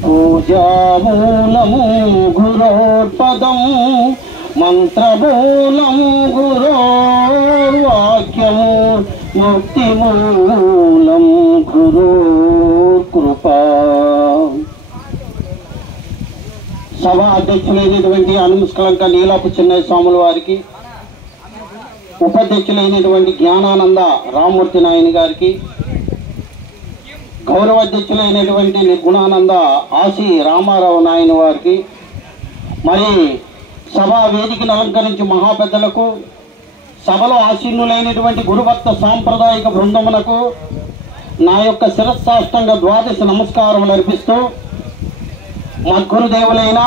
పూజామూలము గురోర్పదం మంత్రమూలము గురోర్వాక్యము ముక్తిమూలం గురోర్కృపా. సభా అధ్యక్షులైనటువంటి అనుముష్కలంక నీలపు చిన్నయ్య స్వాముల వారికి, ఉపాధ్యక్షులైనటువంటి జ్ఞానానంద రామమూర్తి నాయని గారికి, గౌరవ అధ్యక్షులైనటువంటి నిర్గుణానంద ఆసి రామారావు నాయని వారికి, మరి సభా వేదికను అలంకరించి మహాపెద్దలకు, సభలో ఆసీనులైనటువంటి గురుభక్త సాంప్రదాయిక బృందమునకు నా యొక్క శిరస్సాష్టంగ ద్వాదశ నమస్కారములు అర్పిస్తూ, మద్గురుదేవులైన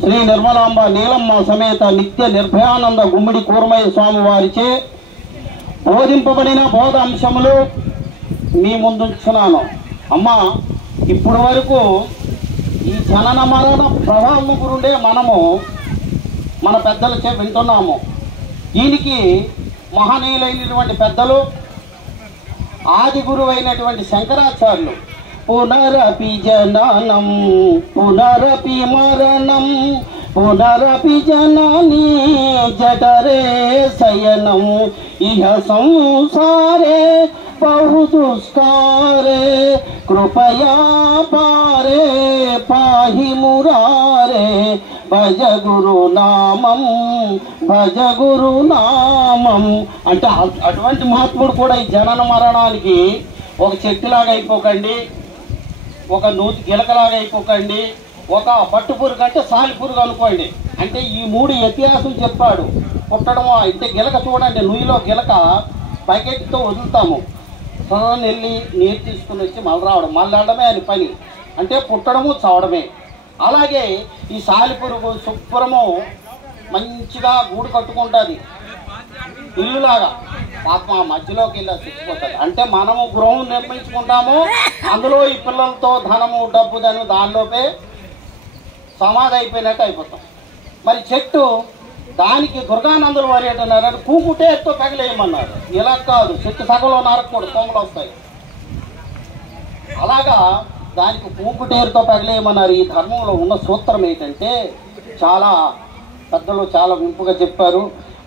శ్రీ నిర్మలాంబ నీలమ్మ సమేత నిత్య నిర్భయానంద గుమ్మిడి కూర్మయ్య స్వామి వారిచే బోధింపబడిన బోధ అంశములు మీ ముందుంచున్నాను. అమ్మా, ఇప్పుడు వరకు ఈ జనన మరణ ప్రభావం గురుండే మనము మన పెద్దలచే వింటున్నాము. దీనికి మహనీయులైనటువంటి పెద్దలు, ఆది గురువు అయినటువంటి శంకరాచార్యులు పునరపి జననం పునరపి మరణం పునరపి జననీ జఠరే శయనం ఇహ సంసారే బహు దుష్కారే కృపయా పారే పాహి మురారే భజ గురునామం భజ గురునామం. అంటే అటువంటి మహాత్ముడు కూడా ఈ జనన మరణానికి ఒక చెట్టులాగా అయిపోకండి, ఒక నూతి గిలకలాగా అయిపోకండి, ఒక పట్టుపురుగు అంటే సాలిపురుగు అనుకోండి. అంటే ఈ మూడు ఇతిహాసం చెప్పాడు. పుట్టడం అంటే గిలక చూడండి, నుయ్యిలో గిలక బకెట్తో వదులుతాము, సదన వెళ్ళి నీరు తీసుకుని వచ్చి మళ్ళీ రావడం, మళ్ళీ వెళ్ళడమే అని పని. అంటే పుట్టడము చావడమే. అలాగే ఈ సాలిపురుగు శుభ్రము మంచిగా గూడు కట్టుకుంటుంది ఇల్లులాగా, పాపం ఆ మధ్యలోకి వెళ్ళి చచ్చిపోతుంది. అంటే మనము గృహం నిర్మించుకుంటాము, అందులో ఈ పిల్లలతో ధనము డబ్బు దానిలోపే సమాధి అయిపోయినట్టు అయిపోతాం. మరి చెట్టు దానికి దుర్గానందులు వారి అంటున్నారు, పూకుటేరుతో పగిలేయమన్నారు. ఇలా కాదు, చెట్టు సగంలో నరకూడదు, కొమ్మలు వస్తాయి. అలాగా దానికి పూకుటేరుతో పగిలేయమన్నారు. ఈ ధర్మంలో ఉన్న సూత్రం ఏంటంటే చాలా పెద్దలు చాలా వింపుగా చెప్పారు.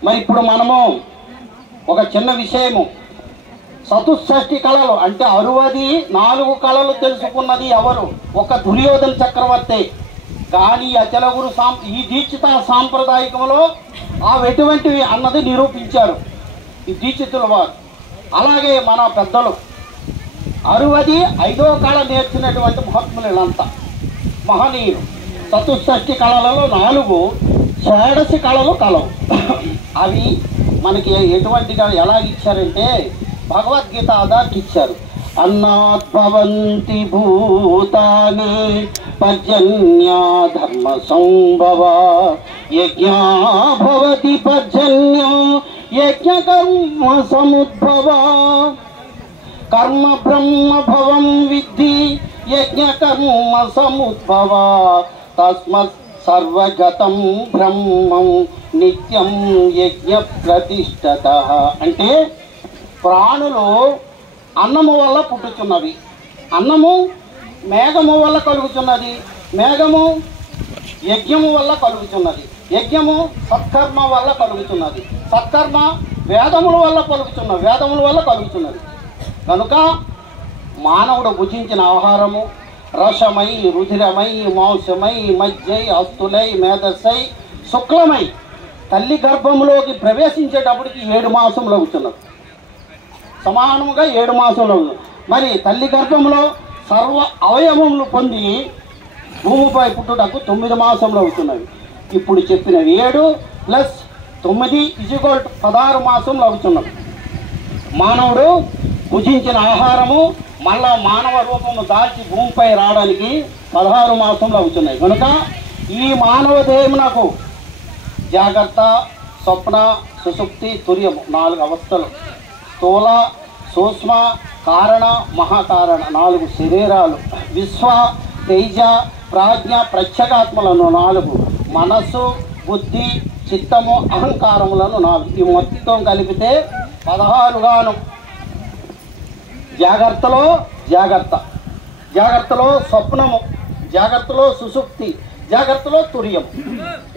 మరి ఇప్పుడు మనము ఒక చిన్న విషయము, చతుషష్ఠి కళలు అంటే 64 కళలు తెలుసుకున్నది ఎవరు? ఒక దుర్యోధన చక్రవర్తి. కానీ అచలగురు ఈ దీక్షిత సాంప్రదాయకంలో ఎటువంటివి అన్నది నిరూపించారు ఈ దీక్షితుల వారు. అలాగే మన పెద్దలు 65వ కళ నేర్చినటువంటి మహాత్ములు వీళ్ళంతా మహనీయులు. చతుషష్ఠి కళలలో 4 షోడశి కళలు కలవు. అవి మనకి ఎటువంటిగా ఎలా ఇచ్చారంటే భగవద్గీత ఆధార్కి ఇచ్చారు. అన్నాద్భవంతి భూతాని పర్జన్యా ధర్మ సంభవ యజ్ఞా భవతి పర్జన్యో యజ్ఞ కర్మ సముద్భవ కర్మ బ్రహ్మ భవం విద్ధి యజ్ఞ కర్మ సముద్భవ తస్మత్ సర్వగతం బ్రహ్మం నిత్యం యజ్ఞ ప్రతిష్ఠత. అంటే ప్రాణులు అన్నము వల్ల పుట్టుచున్నవి, అన్నము మేఘము వల్ల కలుగుతున్నది, మేఘము యజ్ఞము వల్ల కలుగుతున్నది, యజ్ఞము సత్కర్మ వల్ల కలుగుతున్నది, సత్కర్మ వేదముల వల్ల కలుగుతున్నది, వేదముల వల్ల కలుగుతున్నది. కనుక మానవుడు భుజించిన ఆహారము రసమై రుధిరమై మాంసమై మజ్జై అస్తులై మేధస్సై శుక్లమై తల్లి గర్భంలోకి ప్రవేశించేటప్పటికి 7 మాసములు అవుతున్నది. సమానముగా 7 మాసములు. మరి తల్లి గర్భంలో సర్వ అవయవములు పొంది భూమిపై పుట్టుటకు 9 మాసములు అవుతున్నవి. ఇప్పుడు చెప్పిన 7 + 9 = 16 మాసములు అవుతున్నవి. మానవుడు భుజించిన ఆహారము మళ్ళా మానవ రూపము దాల్చి భూమిపై రావడానికి 16 మాసములు అవుతున్నాయి. కనుక ఈ మానవ దేహమునకు జాగ్రత్త, స్వప్న, సుషుప్తి, తుర్యము 4 అవస్థలు, స్థూల, సూక్ష్మ, కారణ, మహాకారణ 4 శరీరాలు, విశ్వ, తేజ, ప్రాజ్ఞ, ప్రత్యేగాత్మలను 4, మనస్సు, బుద్ధి, చిత్తము, అహంకారములను 4. ఈ మొత్తం కలిపితే 16 గాను. జాగ్రత్తలో జాగ్రత్త, జాగ్రత్తలో స్వప్నము, జాగ్రత్తలో సుషుప్తి, జాగ్రత్తలో తుర్యం.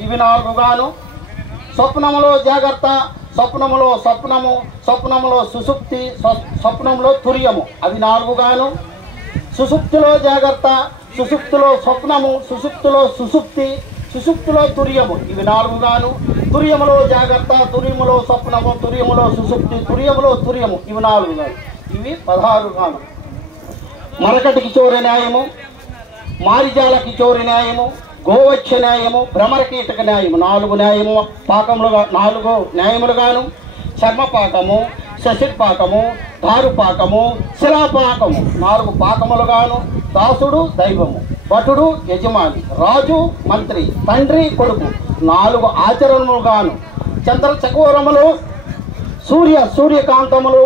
ఇవి 4 గాను. స్వప్నములో జాగ్రత్త, స్వప్నములో స్వప్నము, స్వప్నములో సుషుప్తి, స్వప్నంలో తుర్యము, అవి 4 గాను. సుషుప్తిలో జాగ్రత్త, సుషుప్తిలో స్వప్నము, సుషుప్తిలో సుషుప్తి, సుషుప్తిలో తుర్యము, ఇవి 4 గాను. తుర్యములో జాగ్రత్త, తుర్యములో స్వప్నము, తుర్యములో సుషుప్తి, తుర్యములో తుర్యము, ఇవి 4 గాను. ఇవి 16 గాను. మరకటికి చోర న్యాయము, మారిజాల కిచోరి న్యాయము, గోవచ్చ న్యాయము, భ్రమరకీటక న్యాయము, 4 న్యాయము పాకములుగా 4 న్యాయములుగాను. చర్మపాకము, శశిపాకము, దారుపాకము, శిలాపాకము, 4 పాకములుగాను. దాసుడు దైవము, భటుడు యజమాని, రాజు మంత్రి, తండ్రి కొడుకు, 4 ఆచరణములుగాను. చంద్రచకోరములు, సూర్యకాంతములు,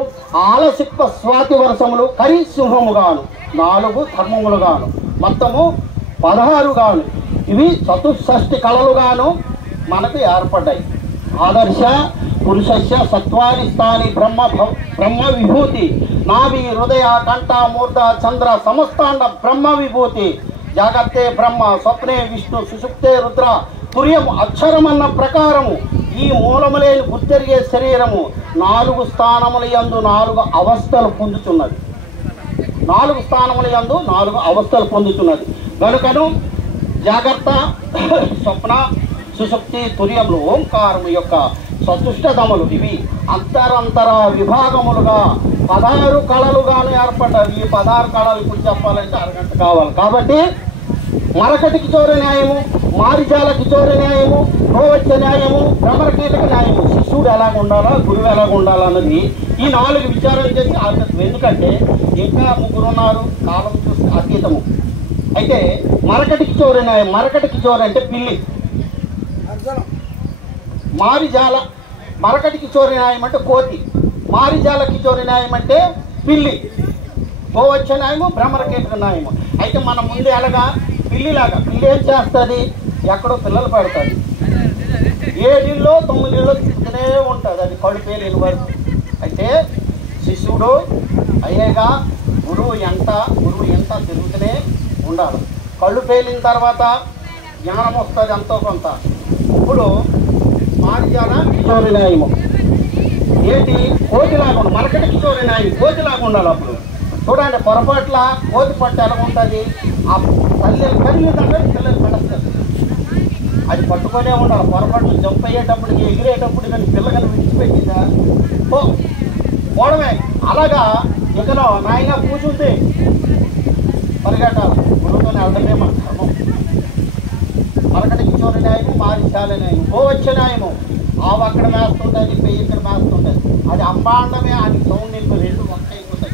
ఆలసిప్ప స్వాతి వర్షములు, కరిసింహముగాను, 4 ధర్మములుగాను. మొత్తము 16 గాను. ఇవి చతుషష్ఠి కళలుగాను మనకు ఏర్పడ్డాయి. ఆదర్శ పురుషస్య సత్వాని స్థాని బ్రహ్మ విభూతి, నాభి హృదయ కంఠ మూర్ధ చంద్ర సమస్తాండ బ్రహ్మ విభూతి. జాగ్రత్తే బ్రహ్మ, స్వప్నే విష్ణు, సుషుప్తే రుద్ర, తుర్యం అక్షరమన్న ప్రకారము. ఈ మూలములేని గుర్తెరిగే శరీరము 4 స్థానముల యందు 4 అవస్థలు పొందుతున్నది. 4 స్థానముల యందు 4 అవస్థలు పొందుతున్నది. కనుకను జాగ్రత్త, స్వప్న, సుషుప్తి, తుర్యములు ఓంకారము యొక్క చతుష్టదములు. ఇవి అంతరంతర విభాగములుగా 16 కళలుగాను ఏర్పడ్డాయి. ఈ 16 కళలు ఇప్పుడు చెప్పాలంటే అరగంట కావాలి. కాబట్టి మరకటికి చోర న్యాయము, మారిజాలకి చోర న్యాయము, గోవచ్చ న్యాయము, భ్రమరకీటక న్యాయము, శిష్యుడు ఎలాగ ఉండాలా, గురువు ఎలాగ ఉండాలా అన్నది ఈ 4 విచారం చేసి ఆలోచన. ఎందుకంటే ఇంకా 3 ఉన్నారు, కాలం చూస్తే అతీతము. అయితే మరకటికి చోర న్యాయం, మరకటికి చోర అంటే పిల్లి. మారిజాల, మరకటికి చోర న్యాయం అంటే కోతి, మారిజాలకి చోర న్యాయం అంటే పిల్లి, గోవచ్చ న్యాయము, భ్రమరకీటక న్యాయము. అయితే మన ముందు ఎలాగా పిల్లిలాగా, పిల్లి ఏం చేస్తుంది, ఎక్కడో పిల్లలు పెడుతుంది, 7 9 తిరుగుతూనే ఉంటుంది, అది కళ్ళు పేలిన వరకు. అయితే శిష్యుడు అయ్యేగా గురువు ఎంత తిరుగుతూనే ఉండాలి. కళ్ళు పేలిన తర్వాత జ్ఞానం వస్తుంది ఎంతో కొంత. ఇప్పుడు మారిజాల కిచోరి న్యాయము ఏంటి, కోతిలాగా ఉండాలి. మరకటి కిచోరి న్యాయం కోతిలాగా ఉండాలి. అప్పుడు చూడండి, పొరపాట్ల కోతి పట్టు ఎలా ఉంటుంది, ఆ తల్లి కరిగిదంటే పిల్లలు పడుతుంది, అది పట్టుకొనే ఉండాలి. పొరపాటు జంప్ అయ్యేటప్పటికి, ఎగిరేటప్పుడు కానీ పిల్లగాని విడిచిపెట్టిందా పోవడమే. అలాగా ఇకలో నాయన కూర్చుంటే పరిగెట్టాలి, గురువుతోనే వెళ్ళడమే మన ధర్మం. మరకటి కిచోరి న్యాయము, మారిజాల న్యాయము, గోవచ్చ న్యాయము. ఆవు అక్కడ మేస్తుంటుంది, పెయ్యి ఇక్కడ మేస్తుంటుంది, అది అంబాండమే, అది సౌండ్ నీకు 2 ఒక్క అయిపోతాయి.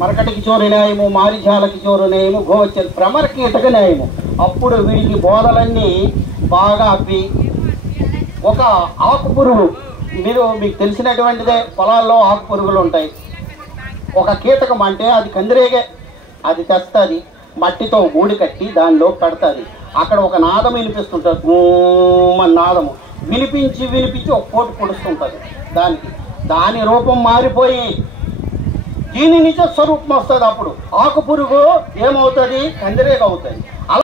మరకటి కిచోరి న్యాయము, మారిజాల కిచోరి న్యాయము, గోవచ్చ, భ్రమరకీటక న్యాయము. అప్పుడు వీడికి బోధలన్నీ బాగా అప్పి ఒక ఆకు పురుగు, మీకు తెలిసినటువంటిదే, పొలాల్లో ఆకు పురుగులు ఉంటాయి. ఒక కీటకం అంటే అది కందిరేగే, అది తెస్తుంది, మట్టితో గూడి కట్టి దానిలో పెడుతుంది. అక్కడ ఒక నాదం వినిపిస్తుంటుంది, గూమని నాదము వినిపించి ఒక పోటు పొడుస్తుంటుంది. దాని రూపం మారిపోయి దీని నిజ స్వరూపం వస్తుంది. అప్పుడు ఆకు పురుగు ఏమవుతుంది, కందిరేగ అవుతుంది.